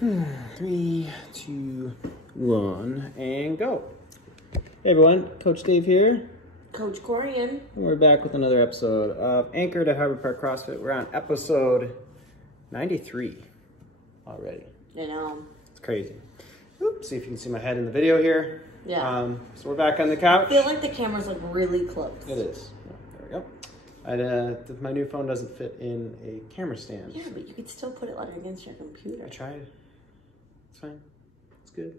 3, 2, 1, and go. Hey everyone, Coach Dave here. Coach Corian. And we're back with another episode of Anchored at Harbor Park CrossFit. We're on episode 93 already. I know. It's crazy. Oops, see if you can see my head in the video here. Yeah. So we're back on the couch. I feel like the camera's like really close. It is. There we go. My new phone doesn't fit in a camera stand. Yeah, but you could still put it like against your computer. I tried. It's fine. It's good.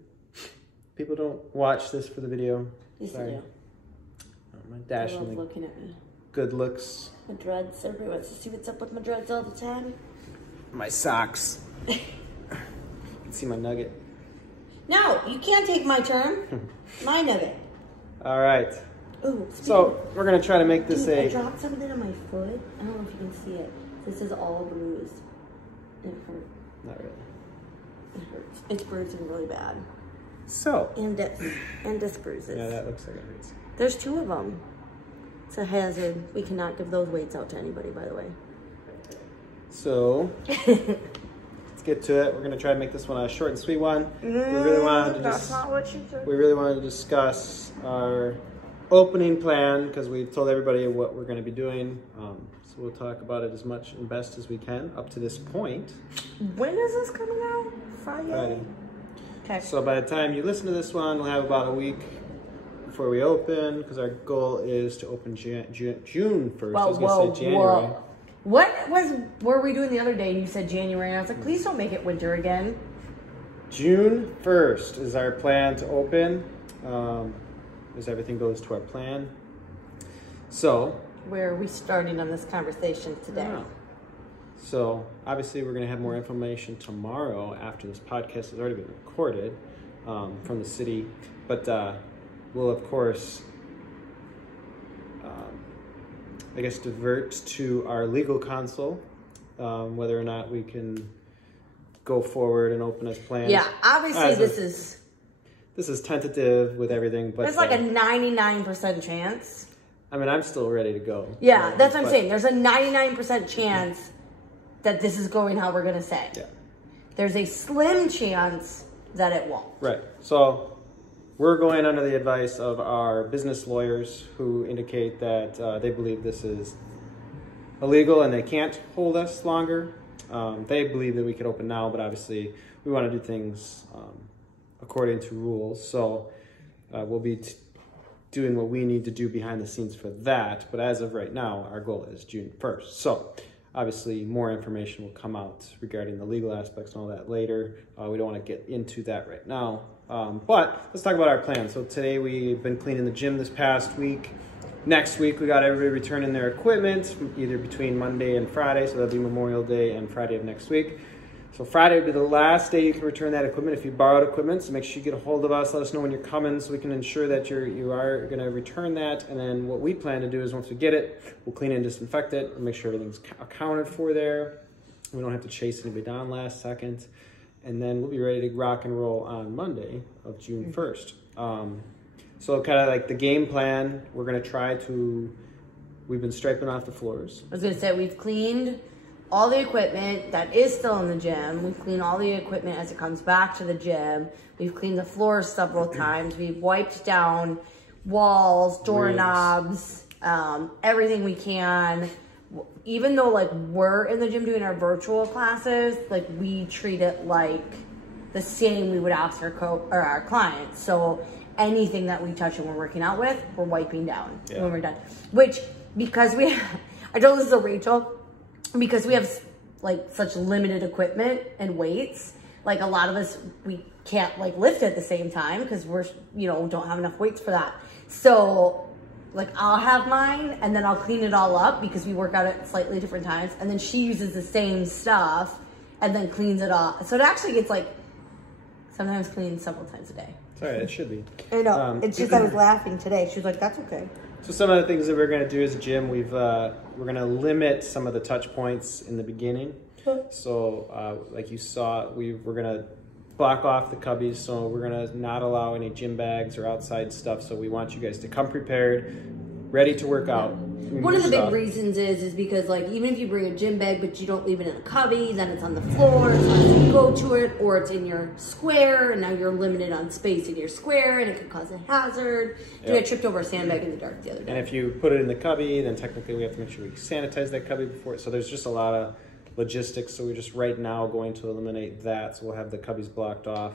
People don't watch this for the video. Yes, Sorry. they do. My I dashing love looking at me. good looks. My dreads. Everybody wants to see what's up with my dreads all the time. My socks. You can see my nugget. No, you can't take my turn. My nugget. All right. Ooh. So we're gonna try to make this I dropped something on my foot. I don't know if you can see it. This is all bruised. It hurts. Not really. It hurts. It's bruising really bad. So. And disc bruises. Yeah, that looks like it hurts. There's 2 of them. It's a hazard. We cannot give those weights out to anybody, by the way. So, let's get to it. We're gonna try to make this one a short and sweet one. We really wanted to discuss our opening plan because we've told everybody what we're gonna be doing. So we'll talk about it as much and best as we can up to this point. When is this coming out? Friday. Okay. So by the time you listen to this one, we'll have about a week before we open, because our goal is to open June 1st. I was going to say January. What were we doing the other day? You said January, and I was like, please don't make it winter again. June 1st is our plan to open, as everything goes to our plan. So. Where are we starting on this conversation today? Yeah. So, obviously, we're going to have more information tomorrow after this podcast has already been recorded from the city. But we'll, of course, I guess, divert to our legal counsel, whether or not we can go forward and open as planned. Yeah, obviously, this is tentative with everything. But there's like a 99% chance. I mean, I'm still ready to go. Yeah, that's what I'm saying. There's a 99% chance that this is going how we're going to say. Yeah. There's a slim chance that it won't. Right. So we're going under the advice of our business lawyers who indicate that they believe this is illegal and they can't hold us longer. They believe that we could open now, but obviously we want to do things according to rules. So we'll be doing what we need to do behind the scenes for that. But as of right now, our goal is June 1st. So obviously, more information will come out regarding the legal aspects and all that later. We don't want to get into that right now. But let's talk about our plan. So today we've been cleaning the gym this past week. Next week, we got everybody returning their equipment, either between Monday and Friday. So that'll be Memorial Day and Friday of next week. So Friday will be the last day you can return that equipment if you borrowed equipment. So make sure you get a hold of us. Let us know when you're coming so we can ensure that you are going to return that. And then what we plan to do is once we get it, we'll clean and disinfect it and make sure everything's accounted for there. We don't have to chase anybody down last second. And then we'll be ready to rock and roll on Monday of June 1st. So kind of like the game plan, we're going to try to, we've been striping off the floors. I was going to say, we've cleaned all the equipment that is still in the gym. We've cleaned all the equipment as it comes back to the gym. We've cleaned the floors several times. We've wiped down walls, doorknobs, everything we can. Even though like we're in the gym doing our virtual classes, like we treat it like the same we would ask our clients. So anything that we touch and we're working out with, we're wiping down when we're done. Which, because I told this to Rachel, because we have like such limited equipment and weights, like a lot of us, we can't like lift at the same time because we're, don't have enough weights for that. So like I'll have mine and then I'll clean it all up because we work out at slightly different times. And then she uses the same stuff and then cleans it off. So it actually gets like sometimes cleaned several times a day. Sorry, it should be. I know. It's just I was laughing today. She was like, that's okay. So some of the things that we're going to do as a gym, we're going to limit some of the touch points in the beginning. So like you saw, we're going to block off the cubbies. So we're going to not allow any gym bags or outside stuff. So we want you guys to come prepared, ready to work out. One of the big reasons is because like even if you bring a gym bag but you don't leave it in a cubby, then it's on the floor, it's not going to go to it, or it's in your square and now you're limited on space in your square and it could cause a hazard. I tripped over a sandbag in the dark the other day. And if you put it in the cubby, then technically we have to make sure we sanitize that cubby before. So there's just a lot of logistics. So we're just right now going to eliminate that. So we'll have the cubbies blocked off.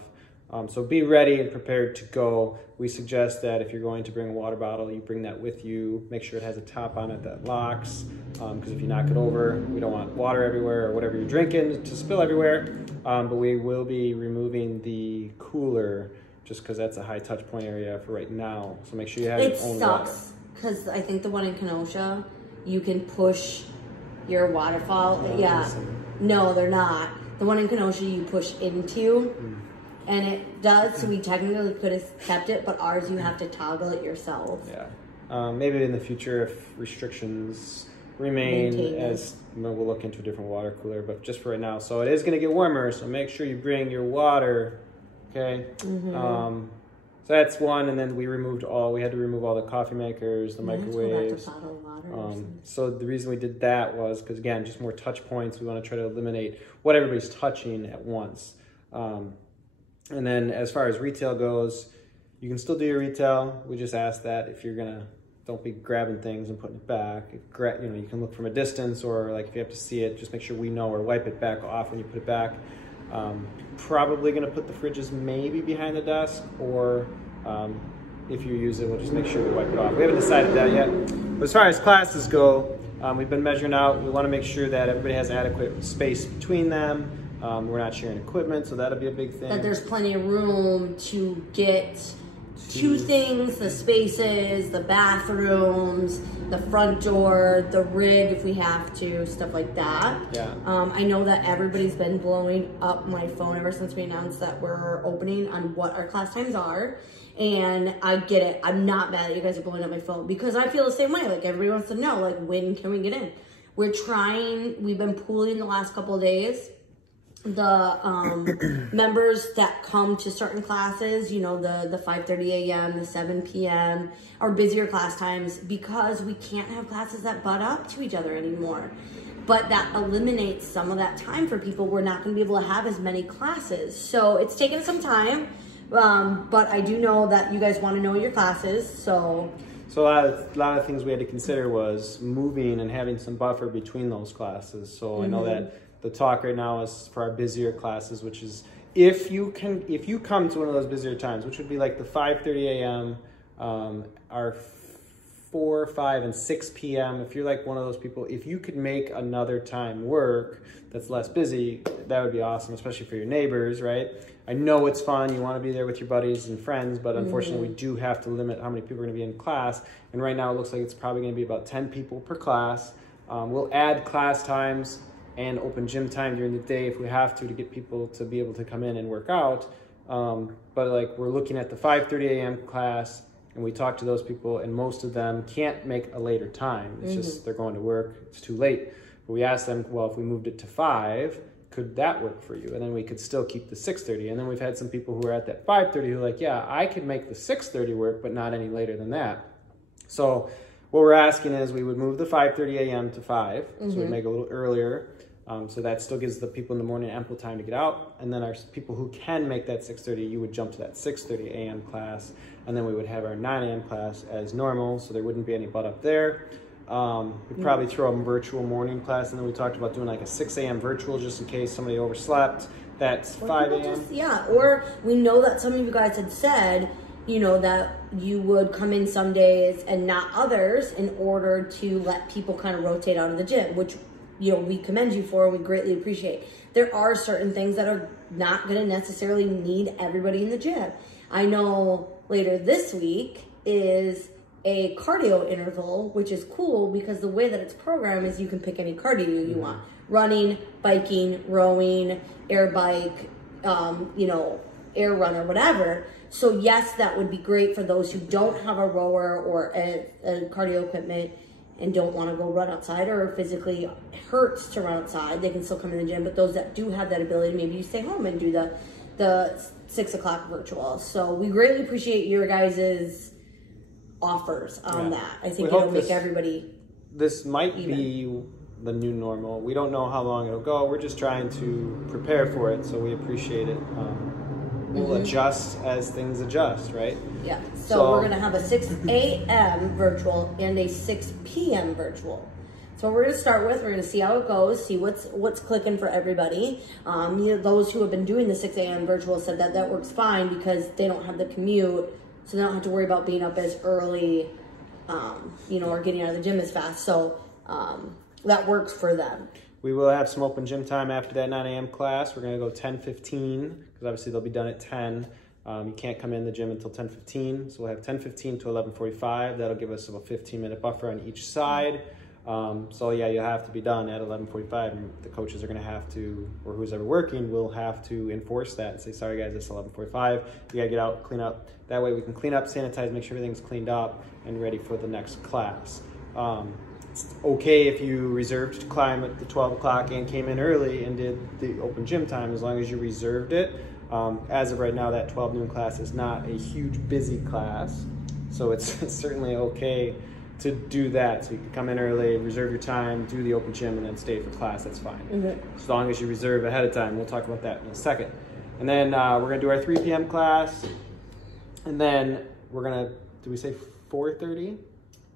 So be ready and prepared to go. We suggest that if you're going to bring a water bottle, you bring that with you. Make sure it has a top on it that locks, because if you knock it over, we don't want water everywhere or whatever you're drinking to spill everywhere. But we will be removing the cooler just because that's a high touch point area for right now. So make sure you have your own water. It sucks because I think the one in Kenosha, you can push your waterfall. No, they're not. The one in Kenosha you push into. And it does, so we technically could have kept it, but ours you have to toggle it yourself. Yeah. Maybe in the future if restrictions remain, as we'll look into a different water cooler, but just for right now. So it is going to get warmer, so make sure you bring your water, okay? So that's one, and then we had to remove all the coffee makers, the microwaves. So the reason we did that was because, again, just more touch points. We want to try to eliminate what everybody's touching at once. And then as far as retail goes, you can still do your retail. We just ask that if you're gonna, don't be grabbing things and putting it back. You know, you can look from a distance, or like if you have to see it, just make sure we know, or wipe it back off when you put it back. Probably gonna put the fridges maybe behind the desk, or if you use it, we'll just make sure we wipe it off. We haven't decided that yet. But as far as classes go, we've been measuring out. We wanna make sure that everybody has adequate space between them. We're not sharing equipment, so that'll be a big thing. That there's plenty of room to get two things, the spaces, the bathrooms, the front door, the rig if we have to, stuff like that. Yeah. I know that everybody's been blowing up my phone ever since we announced that we're opening on what our class times are. And I get it. I'm not mad that you guys are blowing up my phone because I feel the same way. Like everybody wants to know, like, when can we get in? We've been pooling the last couple of days. The members that come to certain classes, you know, the 5:30 a.m., the 7 p.m. are busier class times because we can't have classes that butt up to each other anymore. But that eliminates some of that time for people. We're not going to be able to have as many classes. So it's taken some time, but I do know that you guys want to know your classes, so a lot of things we had to consider was moving and having some buffer between those classes. So I know that the talk right now is for our busier classes, which is if you come to one of those busier times, which would be like the 5:30 a.m., our 4, 5, and 6 p.m. If you're like one of those people, if you could make another time work that's less busy, that would be awesome, especially for your neighbors, right? I know it's fun. You want to be there with your buddies and friends, but unfortunately we do have to limit how many people are going to be in class. And right now it looks like it's probably going to be about 10 people per class. We'll add class times and open gym time during the day if we have to get people to be able to come in and work out. But like we're looking at the 5:30 a.m. class, and we talk to those people, and most of them can't make a later time. It's just they're going to work, it's too late. But we asked them, well, if we moved it to 5, could that work for you? And then we could still keep the 6:30. And then we've had some people who are at that 5:30 who are like, yeah, I could make the 6:30 work, but not any later than that. So what we're asking is we would move the 5:30 a.m. to 5, so we'd make it a little earlier. So that still gives the people in the morning ample time to get out. And then our people who can make that 6:30, you would jump to that 6:30 a.m. class. And then we would have our 9 a.m. class as normal, so there wouldn't be any butt up there. We'd probably throw a virtual morning class, and then we talked about doing like a 6 a.m. virtual just in case somebody overslept. That's 5 a.m. Yeah, or we know that some of you guys had said, you know, that you would come in some days and not others in order to let people kind of rotate out of the gym, which, you know, we commend you for, we greatly appreciate. There are certain things that are not going to necessarily need everybody in the gym. I know later this week is a cardio interval, which is cool because the way that it's programmed is you can pick any cardio you want. Running, biking, rowing, air bike, you know, air run or whatever. So yes, that would be great for those who don't have a rower or a cardio equipment and don't want to go run outside, or physically hurts to run outside. They can still come in the gym, but those that do have that ability, maybe you stay home and do the 6 o'clock virtual. So we greatly appreciate your guys' offers on that. I think it'll make everybody this might be the new normal. We don't know how long it'll go. We're just trying to prepare for it, so we appreciate it. We'll adjust as things adjust, right? Yeah. So we're gonna have a 6 a.m. virtual and a 6 p.m. virtual. So we're gonna start with, we're gonna see how it goes, see what's clicking for everybody. Those who have been doing the 6 a.m. virtual said that works fine because they don't have the commute, so they don't have to worry about being up as early, or getting out of the gym as fast. So that works for them. We will have some open gym time after that 9 a.m. class. We're going to go 10:15 because obviously they'll be done at 10. You can't come in the gym until 10:15. So we'll have 10:15 to 11:45. That'll give us about a 15-minute buffer on each side. So yeah, you'll have to be done at 11:45. And the coaches are going to have to, or who's ever working, will have to enforce that and say, sorry guys, it's 11:45. You got to get out, clean up. That way we can clean up, sanitize, make sure everything's cleaned up and ready for the next class. It's okay if you reserved to climb at the 12 o'clock and came in early and did the open gym time, as long as you reserved it. As of right now, that 12 noon class is not a huge busy class, so it's certainly okay to do that. So you can come in early, reserve your time, do the open gym, and then stay for class. That's fine. As long as you reserve ahead of time. We'll talk about that in a second. And then we're going to do our 3 p.m. class, and then we're going to, do we say 4:30?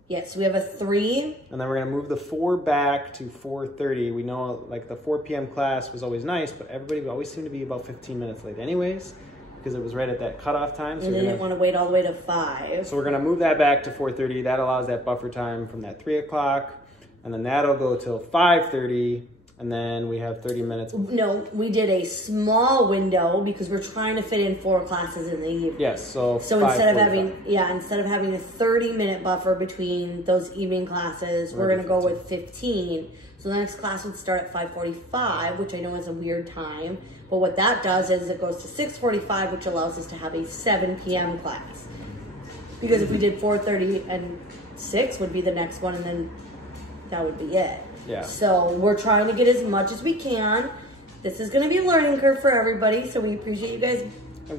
Yes, we have a 3. And then we're going to move the 4 back to 4:30. We know like the 4 p.m. class was always nice, but everybody always seemed to be about 15 minutes late anyways, because it was right at that cutoff time. So and they didn't want to wait all the way to 5. So we're going to move that back to 4:30. That allows that buffer time from that 3 o'clock. And then that'll go till 5:30. And then we have 30 minutes. No, we did a small window because we're trying to fit in 4 classes in the evening. Yes, so instead of having a 30-minute buffer between those evening classes, we're going to go with 15. So the next class would start at 5:45, which I know is a weird time. But what that does is it goes to 6:45, which allows us to have a 7 p.m. class. Because if we did 4:30 and 6 would be the next one, and then that would be it. Yeah. So we're trying to get as much as we can. This is going to be a learning curve for everybody, so we appreciate you guys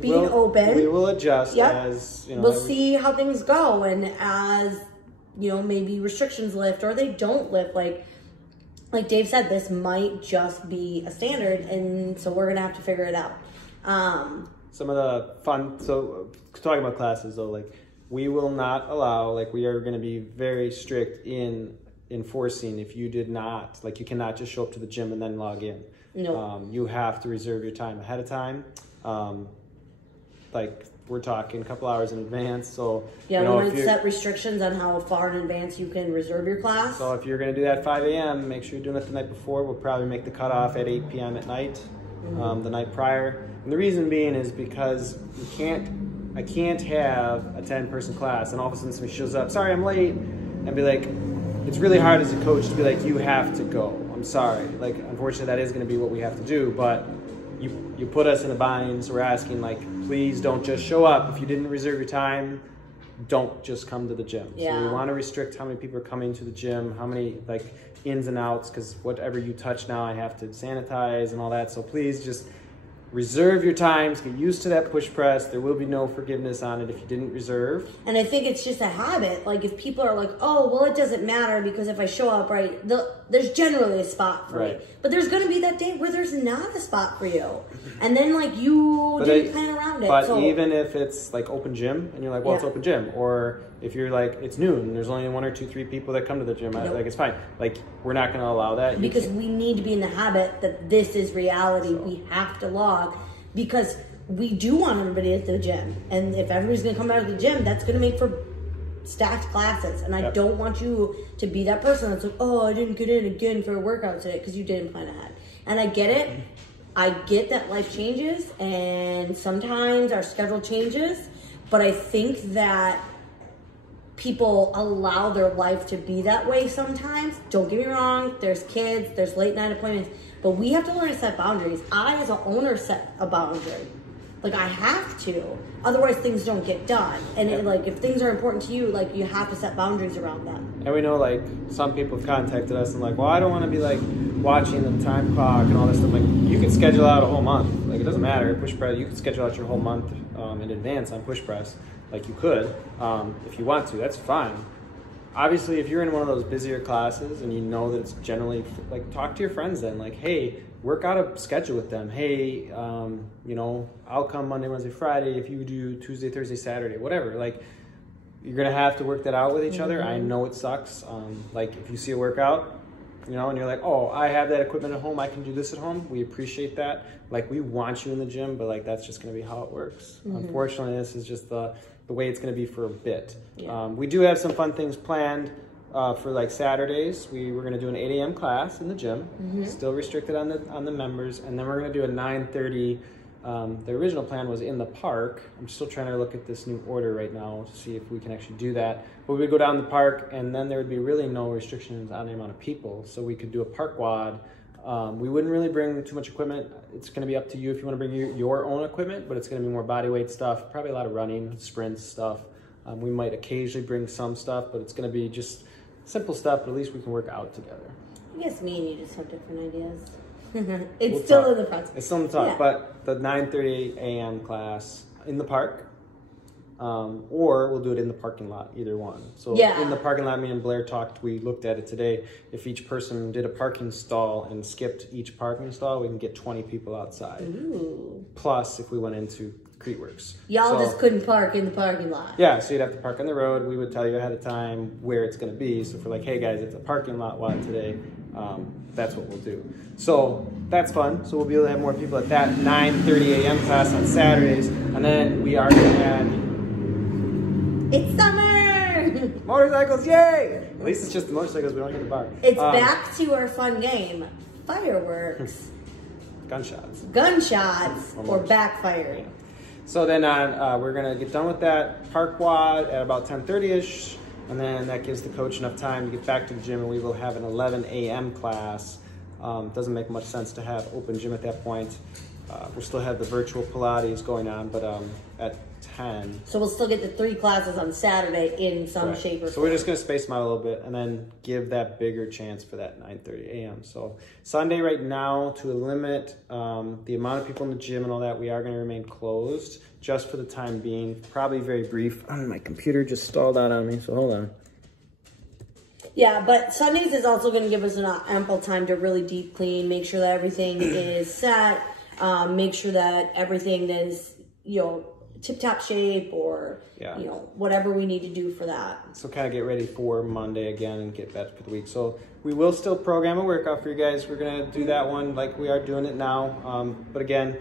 being open. We will adjust as, We'll see how things go, and as, maybe restrictions lift or they don't lift. Like Dave said, this might just be a standard, and so we're going to have to figure it out. Some of the fun, so talking about classes though, we will not allow, we are going to be very strict in enforcing if you did not, you cannot just show up to the gym and then log in. No. You have to reserve your time ahead of time. We're talking a couple hours in advance, so we might set restrictions on how far in advance you can reserve your class. So if you're going to do that at 5 a.m., make sure you're doing it the night before. We'll probably make the cutoff at 8 p.m. at night, the night prior. And the reason being is because I can't have a 10-person class and all of a sudden somebody shows up, sorry, I'm late, and be like, it's really hard as a coach to be like, you have to go. I'm sorry. Unfortunately, that is going to be what we have to do. But you put us in a bind, so we're asking, please don't just show up. If you didn't reserve your time, don't just come to the gym. Yeah. So we want to restrict how many people are coming to the gym, how many, ins and outs, because whatever you touch now, I have to sanitize and all that. So please just reserve your times, get used to that push press. There will be no forgiveness on it if you didn't reserve. And I think it's just a habit. If people are like, oh, well, it doesn't matter because if I show up, right, there's generally a spot for me. But there's going to be that day where there's not a spot for you. And then, you didn't plan around it. But even if it's, open gym, and you're like, well, it's open gym. Or if you're it's noon, and there's only 1 or 2, 3 people that come to the gym, it's fine. We're not going to allow that. Because we need to be in the habit that this is reality. So. We have to log because we do want everybody at the gym. And if everybody's going to come out of the gym, that's going to make for stacked classes. And I don't want you to be that person that's like, oh, I didn't get in again for a workout today because you didn't plan ahead. And I get it. I get that life changes and sometimes our schedule changes. But I think that people allow their life to be that way sometimes. Don't get me wrong. There's kids. There's late night appointments. But we have to learn to set boundaries. I, as an owner, set a boundary. I have to. Otherwise, things don't get done. And if things are important to you, you have to set boundaries around them. And we know, some people have contacted us and well, I don't want to be, watching the time clock and all this stuff. You can schedule out a whole month. It doesn't matter. Push press, you can schedule out your whole month in advance on push press. You could, if you want to. That's fine. obviously, if you're in one of those busier classes and you know that it's generally, like, talk to your friends then. Like, hey, work out a schedule with them. Hey, you know, I'll come Monday, Wednesday, Friday if you do Tuesday, Thursday, Saturday, whatever. Like, you're going to have to work that out with each other. I know it sucks. Like, if you see a workout, you know, and you're like, oh, I have that equipment at home, I can do this at home. We appreciate that. Like, we want you in the gym, but like, that's just going to be how it works. Unfortunately, this is just the way it's going to be for a bit. Yeah. We do have some fun things planned for like Saturdays. We're going to do an 8 a.m. class in the gym, still restricted on the members, and then we're going to do a 9:30. The original plan was in the park. I'm still trying to look at this new order right now to see if we can actually do that. But we would go down the park, and then there would be really no restrictions on the amount of people. So we could do a park WOD. We wouldn't really bring too much equipment. It's going to be up to you if you want to bring your own equipment, but it's going to be more body weight stuff, probably a lot of running, sprints stuff. We might occasionally bring some stuff, but it's going to be just simple stuff, but at least we can work out together. I guess me and you just have different ideas. We'll still talk. in the process. It's still in the talk, but the 9:30 a.m. class in the park, or we'll do it in the parking lot, either one. So in the parking lot, me and Blair talked, we looked at it today. If each person did a parking stall and skipped each parking stall, we can get 20 people outside. Ooh. Plus, if we went into Creekworks. Y'all just couldn't park in the parking lot. Yeah, so you'd have to park on the road. We would tell you ahead of time where it's going to be. So if we're like, hey guys, it's a parking lot WOD today, that's what we'll do. So that's fun. So we'll be able to have more people at that 9:30 a.m. class on Saturdays. And then we are going to add... It's summer! Motorcycles, yay! At least it's just the motorcycles. We don't get the bar. It's back to our fun game. Fireworks. Gunshots. Gunshots or backfiring. Yeah. So then we're going to get done with that park WOD at about 10:30ish. And then that gives the coach enough time to get back to the gym, and we will have an 11 a.m. class. Doesn't make much sense to have open gym at that point. We'll still have the virtual Pilates going on, but at 10. So we'll still get the 3 classes on Saturday in some shape or form. So we're just going to space them out a little bit and then give that bigger chance for that 9:30 a.m. So Sunday right now, to limit the amount of people in the gym and all that, we are going to remain closed just for the time being. Probably very brief. Oh, my computer just stalled out on me, so hold on. Yeah, but Sundays is also going to give us an ample time to really deep clean, make sure that everything is set, make sure that everything is, you know, tip-top shape or, you know, whatever we need to do for that. So kind of get ready for Monday again and get back for the week. So we will still program a workout for you guys. We're going to do that one like we are doing it now. But again,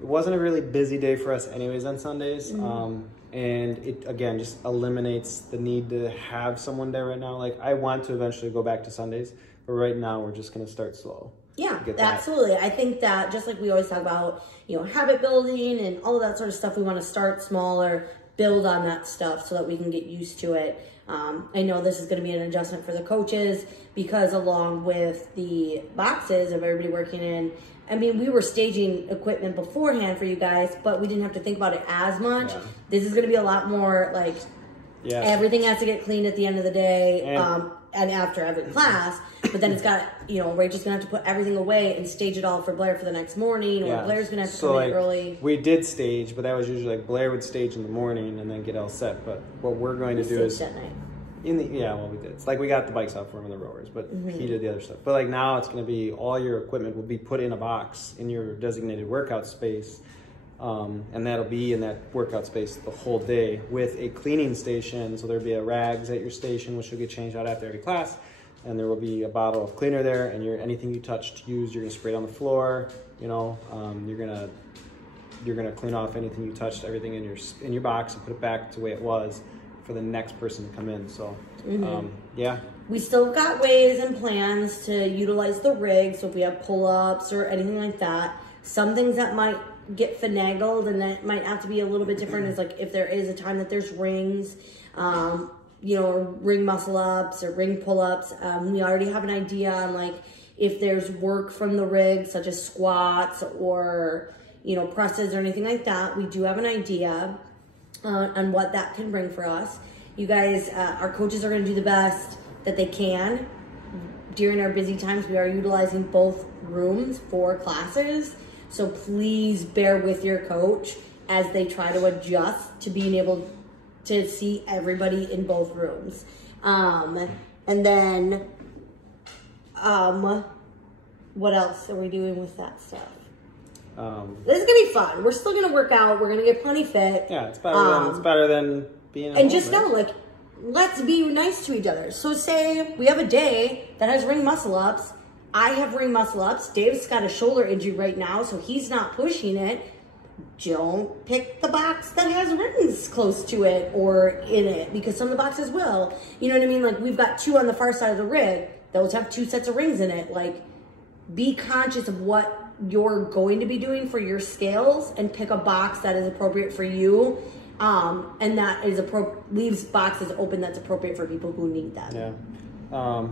it wasn't a really busy day for us anyways on Sundays. And it, again, just eliminates the need to have someone there right now. Like, I want to eventually go back to Sundays, but right now we're just going to start slow. Yeah, absolutely. I think that just like we always talk about, you know, habit building and all of that sort of stuff, we want to start smaller, build on that stuff so that we can get used to it. I know this is going to be an adjustment for the coaches because along with the boxes of everybody working in, I mean, we were staging equipment beforehand for you guys, but we didn't have to think about it as much. Yeah. This is going to be a lot more like everything has to get cleaned at the end of the day and after every class. But then it's got, you know, Rachel's going to have to put everything away and stage it all for Blair for the next morning, or Blair's going to have to come in early. We did stage, but that was usually like Blair would stage in the morning and then get all set. But what we're going to do is... at night. We did. It's like we got the bikes out for him and the rowers, but he did the other stuff. But like now it's going to be all your equipment will be put in a box in your designated workout space. And that'll be in that workout space the whole day with a cleaning station. So there'll be a rags at your station, which will get changed out after every class. And there will be a bottle of cleaner there, and anything you touched, used, you're going to spray it on the floor. You know, you're going to clean off anything you touched, everything in your box, and put it back to the way it was for the next person to come in. So yeah, we still got ways and plans to utilize the rig. So if we have pull-ups or anything like that, some things that might get finagled and that might have to be a little bit different is like if there is a time that there's rings, you know, or ring muscle ups or ring pull-ups. We already have an idea on like if there's work from the rig such as squats or, you know, presses or anything like that. We do have an idea on what that can bring for us. You guys, our coaches are going to do the best that they can. During our busy times, we are utilizing both rooms for classes. So please bear with your coach as they try to adjust to being able to see everybody in both rooms. And then, what else are we doing with that stuff? This is gonna be fun. We're still gonna work out. We're gonna get plenty fit. Yeah, it's better than being at and home, just right? know, like, let's be nice to each other. So say we have a day that has ring muscle ups. I have ring muscle ups. Dave's got a shoulder injury right now, so he's not pushing it. Don't pick the box that has rings close to it or in it, because some of the boxes will. You know what I mean? Like, we've got 2 on the far side of the rig. Those have 2 sets of rings in it. Like, be conscious of what you're going to be doing for your scales and pick a box that is appropriate for you. And that is leaves boxes open that's appropriate for people who need them. Yeah.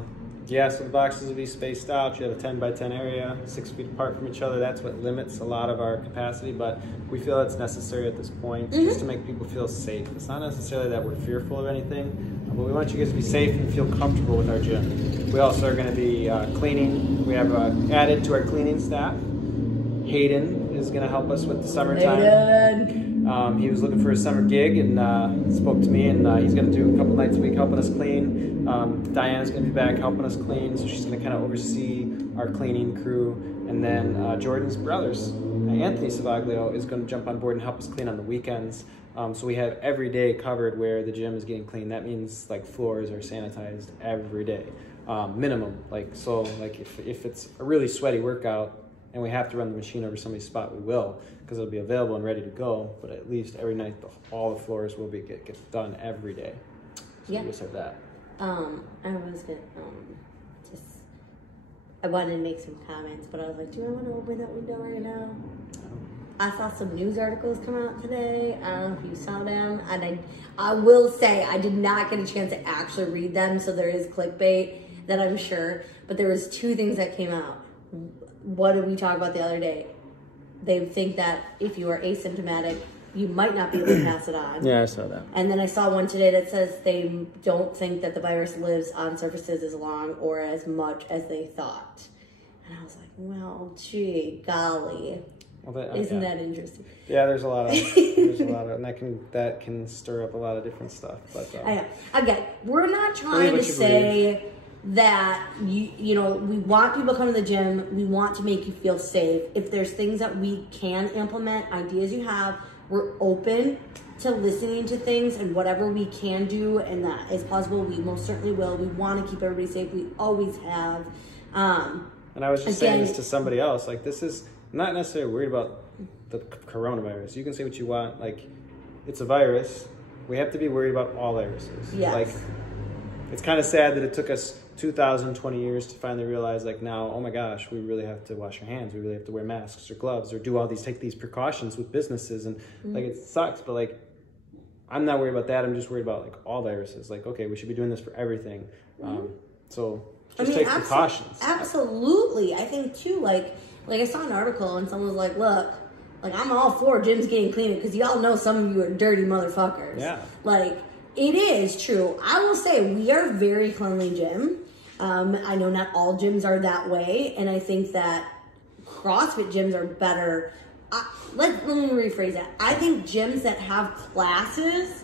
Yeah, so the boxes will be spaced out. You have a 10 by 10 area, 6 feet apart from each other. That's what limits a lot of our capacity, but we feel it's necessary at this point just to make people feel safe. It's not necessarily that we're fearful of anything, but we want you guys to be safe and feel comfortable with our gym. We also are going to be cleaning. We have added to our cleaning staff. Hayden is going to help us with the summertime. He was looking for a summer gig and spoke to me, and he's going to do a couple nights a week helping us clean. Diana's going to be back helping us clean, so she's going to kind of oversee our cleaning crew. And then Jordan's brothers, Anthony Savaglio, is going to jump on board and help us clean on the weekends. So we have every day covered where the gym is getting clean. That means like floors are sanitized every day, minimum. Like if it's a really sweaty workout and we have to run the machine over somebody's spot, we will, because it'll be available and ready to go. But at least every night, all the floors will be get done every day. So we just have that. I was gonna I wanted to make some comments, but I was like, do I want to open that window right now? I saw some news articles come out today. I don't know if you saw them, and I will say I did not get a chance to actually read them, so there is clickbait that I'm sure. But there was 2 things that came out. What did we talk about the other day? They think that if you are asymptomatic, you might not be able to pass it on. Yeah, I saw that. And then I saw one today that says they don't think that the virus lives on surfaces as long or as much as they thought. And I was like, well, gee, golly. Well, Isn't that interesting? Yeah, there's a lot of, and that can stir up a lot of different stuff. But again, we're not trying to say that you know, we want people to come to the gym. We want to make you feel safe. If there's things that we can implement, ideas you have, we're open to listening to things, and whatever we can do and that is possible, we most certainly will. We want to keep everybody safe. We always have. And I was just saying this to somebody else. Like, this is not necessarily worried about the coronavirus. You can say what you want. Like, it's a virus. We have to be worried about all viruses. Yes. Like, it's kind of sad that it took us 2,020 years to finally realize, like, now, oh my gosh, we really have to wash our hands. We really have to wear masks or gloves or take these precautions with businesses. And like, it sucks, but like, I'm not worried about that. I'm just worried about like all viruses. Like, okay, we should be doing this for everything. So just take precautions. Absolutely. I think too, like I saw an article and someone was like, look, like, I'm all for gyms getting cleaner because y'all know some of you are dirty motherfuckers. Yeah. Like, it is true. I will say we are a very cleanly gym. I know not all gyms are that way, and I think that CrossFit gyms are better. Let me rephrase that. I think gyms that have classes,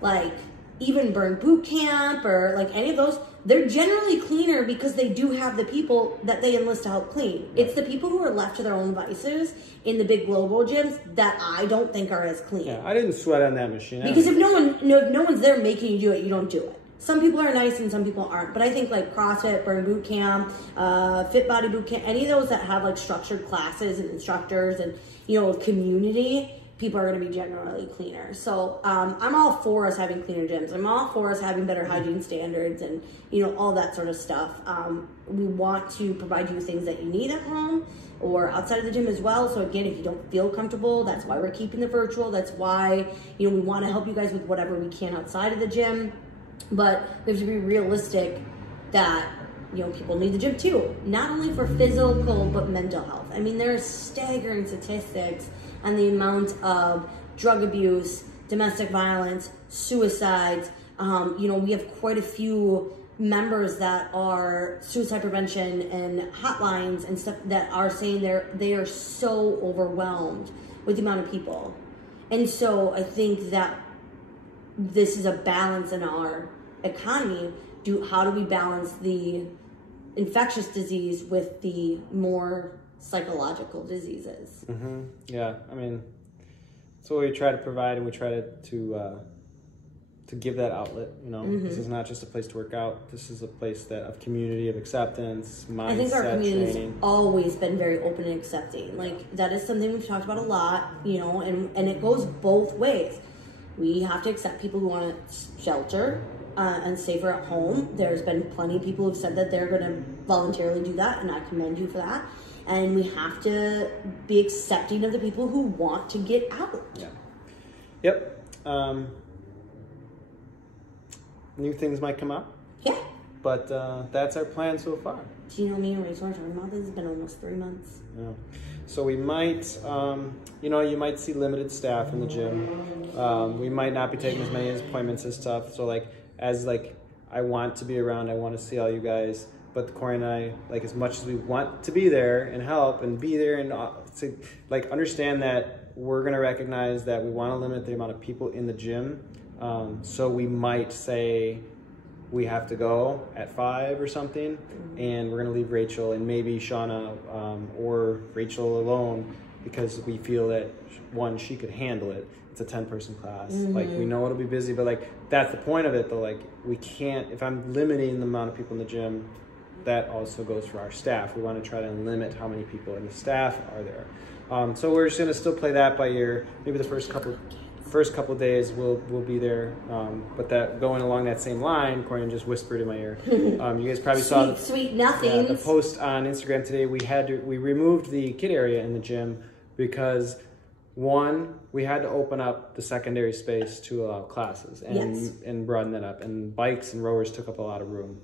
like even Burn Boot Camp or like any of those, they're generally cleaner because they do have the people that they enlist to help clean. It's the people who are left to their own devices in the big global gyms that I don't think are as clean. Yeah, I didn't sweat on that machine. Because if no one's there making you do it, you don't do it. Some people are nice and some people aren't. But I think like CrossFit, Burn Boot Camp, Fit Body Boot Camp, any of those that have like structured classes and instructors and, you know, community, people are going to be generally cleaner. So I'm all for us having cleaner gyms. I'm all for us having better hygiene standards and, you know, all that sort of stuff. We want to provide you things that you need at home or outside of the gym as well. So again, if you don't feel comfortable, that's why we're keeping the virtual. That's why, you know, we want to help you guys with whatever we can outside of the gym. But we have to be realistic that, you know, people need the gym too, not only for physical, but mental health. I mean, there are staggering statistics on the amount of drug abuse, domestic violence, suicides. You know, we have quite a few members that are suicide prevention and hotlines and stuff that are saying they are so overwhelmed with the amount of people. And so I think that this is a balance in our economy, how do we balance the infectious disease with the more psychological diseases? Yeah, I mean, that's what we try to provide, and we try to give that outlet. You know, this is not just a place to work out. This is a place of community, of acceptance, mindset, I think our community's training. always been very open and accepting. Like, that is something we've talked about a lot, you know, and it goes both ways. We have to accept people who want to shelter and safer at home. There's been plenty of people who've said that they're going to voluntarily do that, and I commend you for that. And we have to be accepting of the people who want to get out. Yeah. Yep. New things might come up. Yeah. But that's our plan so far. Do you know, me and Rachel are talking about this? It's been almost 3 months. Yeah. So we might, you know, you might see limited staff in the gym. We might not be taking as many appointments and stuff. So I want to be around. I want to see all you guys. But Corey and I, as much as we want to be there and help and be there and understand that we're going to recognize that we want to limit the amount of people in the gym. So we might say we have to go at 5 or something, and we're going to leave Rachel and maybe Shauna or Rachel alone, because we feel that, one, she could handle it. It's a 10-person class. We know it'll be busy, but that's the point of it though. We can't, if I'm limiting the amount of people in the gym, that also goes for our staff. We want to try to limit how many people in the staff are there. So we're just going to still play that by ear. Maybe the first couple days we'll be there. But that going along that same line, Corian just whispered in my ear. You guys probably saw sweet nothings. The post on Instagram today. We removed the kid area in the gym because, one, we had to open up the secondary space to allow classes and broaden that up. And bikes and rowers took up a lot of room.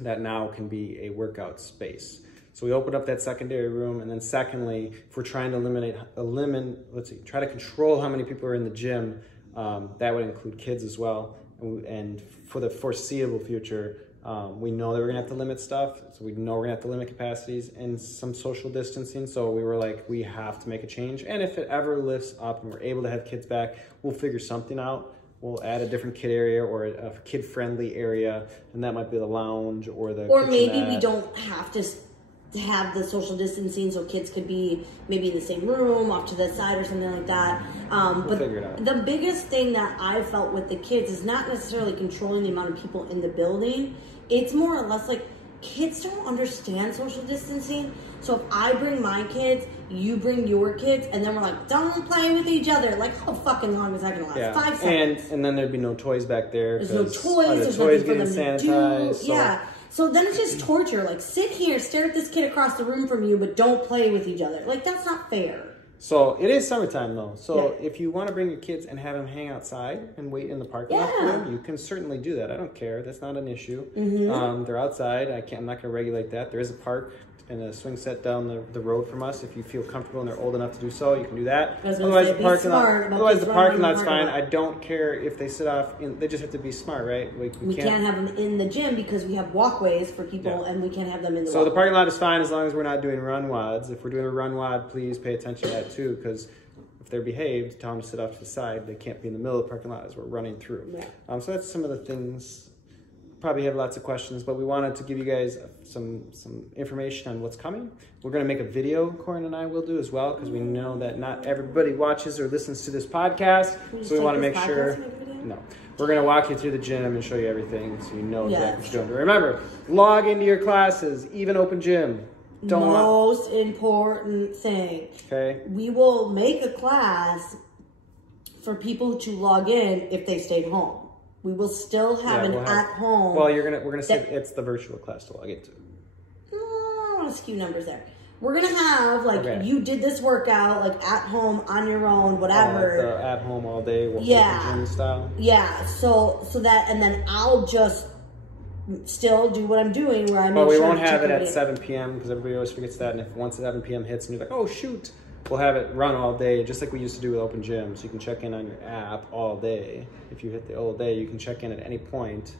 That now can be a workout space. So we opened up that secondary room, and then secondly, if we're trying to try to control how many people are in the gym, that would include kids as well. And for the foreseeable future, we know that we're gonna have to limit stuff. So we know we're gonna have to limit capacities and some social distancing. So we were like, we have to make a change. And if it ever lifts up and we're able to have kids back, we'll figure something out. We'll add a different kid area or a kid-friendly area, and that might be the lounge or the Or maybe kitchenette. we don't have to have the social distancing, so kids could be maybe in the same room, off to the side or something like that. We'll figure it out. The biggest thing that I felt with the kids is not necessarily controlling the amount of people in the building. It's more or less kids don't understand social distancing. So if I bring my kids, you bring your kids, and then we're don't play with each other. How fucking long is that gonna last? Yeah. 5 seconds. And then there'd be no toys back there. There's no toys. There's toys nothing for them to do. sanitized. So. Yeah. So then it's just torture. Sit here, stare at this kid across the room from you, but don't play with each other. That's not fair. So it is summertime though. So if you want to bring your kids and have them hang outside and wait in the parking lot for them, you can certainly do that. I don't care. That's not an issue. They're outside. I'm not going to regulate that. There is a park and a swing set down the road from us. If you feel comfortable and they're old enough to do so, you can do that. Otherwise, the parking lot's fine. I don't care if they sit off. They just have to be smart, right? We can't have them in the gym because we have walkways for people, and we can't have them in the. So the parking lot is fine as long as we're not doing run wads. If we're doing a run wad, please pay attention to that too, because if they're behaved, tell them to sit off to the side. They can't be in the middle of the parking lot as we're running through. Yeah. So that's some of the things. Probably have lots of questions, but we wanted to give you guys some information on what's coming. We're going to make a video, Corin and I will do as well, because we know that not everybody watches or listens to this podcast. So we want to make sure. No, we're going to walk you through the gym and show you everything, so you know exactly what you're doing. Remember, log into your classes, even open gym. Most important thing. Okay. We will make a class for people to log in if they stayed home. We will still have at home. Well, we're gonna say it's the virtual class to log into. I don't want to skew numbers there. We're gonna have you did this workout at home on your own, whatever. The at home all day, gym style. Yeah. So that, and then I'll just still do what I'm doing where I'm. But we won't have it at 7 p.m. because everybody always forgets that. And if once 7 p.m. hits and you're like, oh shoot. We'll have it run all day, just like we used to do with Open Gym. So you can check in on your app all day. If you hit the all day, you can check in at any point,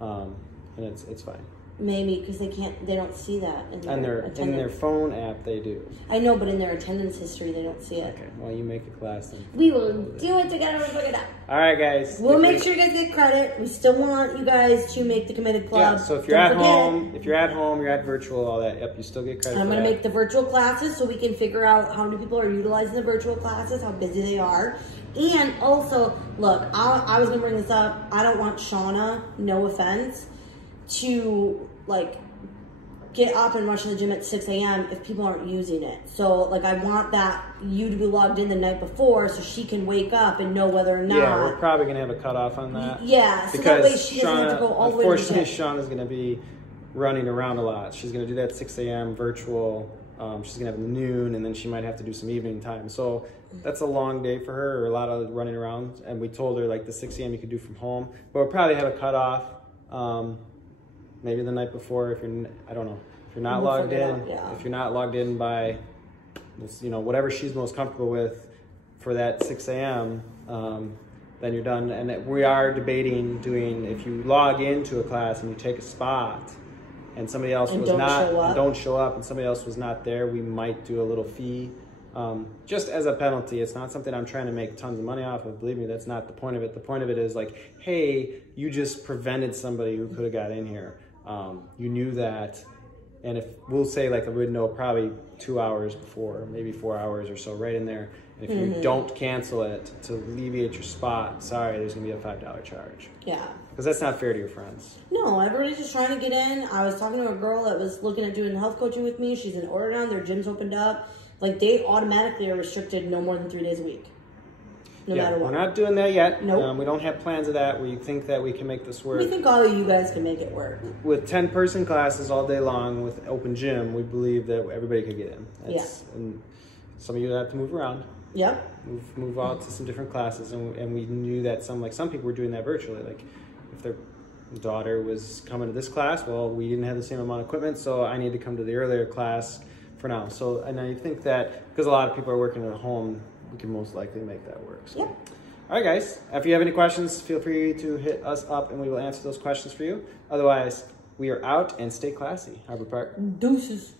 and it's fine. Maybe because they don't see that in their phone app. They do. I know, but in their attendance history, they don't see it. Okay, well, you make a class then. We will do it together. We'll figure it out. All right, guys. We'll make sure you guys get credit. We still want you guys to make the committed club. Yeah. So if you're at home, you're at virtual, all that. Yep, you still get credit. I'm gonna make the virtual classes so we can figure out how many people are utilizing the virtual classes, how busy they are. And also, look, I was gonna bring this up. I don't want Shauna, no offense, to like get up and rush to the gym at 6 a.m. if people aren't using it. So like I want you to be logged in the night before so she can wake up and know whether or not. Yeah, we're probably gonna have a cutoff on that. Yeah, so because that way she doesn't have to go all the way to the gym. Unfortunately, Shauna's gonna be running around a lot. She's gonna do that 6 a.m. virtual. She's gonna have the noon, and then she might have to do some evening time. So that's a long day for her, or a lot of running around. And we told her like the 6 a.m. you could do from home, but we'll probably have a cutoff. Maybe the night before, if you're not logged in, if you're not logged in by, whatever she's most comfortable with for that 6 a.m., then you're done. And we are debating doing, if you log into a class and you take a spot and somebody else don't show up and somebody else was not there, we might do a little fee, just as a penalty. It's not something I'm trying to make tons of money off of. Believe me, that's not the point of it. The point of it is like, hey, you just prevented somebody who could have got in here. You knew that. And if we'll say like I would know probably 2 hours before, maybe 4 hours or so, right in there. And if you don't cancel it to alleviate your spot, sorry, there's gonna be a $5 charge. Yeah. Because that's not fair to your friends. No, everybody's just trying to get in. I was talking to a girl that was looking at doing health coaching with me. She's in Oregon. Their gym's opened up. Like they automatically are restricted no more than 3 days a week. No matter what. We're not doing that yet. Nope. We don't have plans of that. We think that we can make this work. We think all of you guys can make it work. With 10-person classes all day long with open gym, we believe that everybody could get in. And some of you have to move around. Yep. Move out to some different classes, and we knew that some people were doing that virtually. Like if their daughter was coming to this class, well, we didn't have the same amount of equipment, so I need to come to the earlier class for now. So, and I think that because a lot of people are working at home, we can most likely make that work. So. Yep. All right, guys. If you have any questions, feel free to hit us up, and we will answer those questions for you. Otherwise, we are out, and stay classy. Harbor Park. Deuces.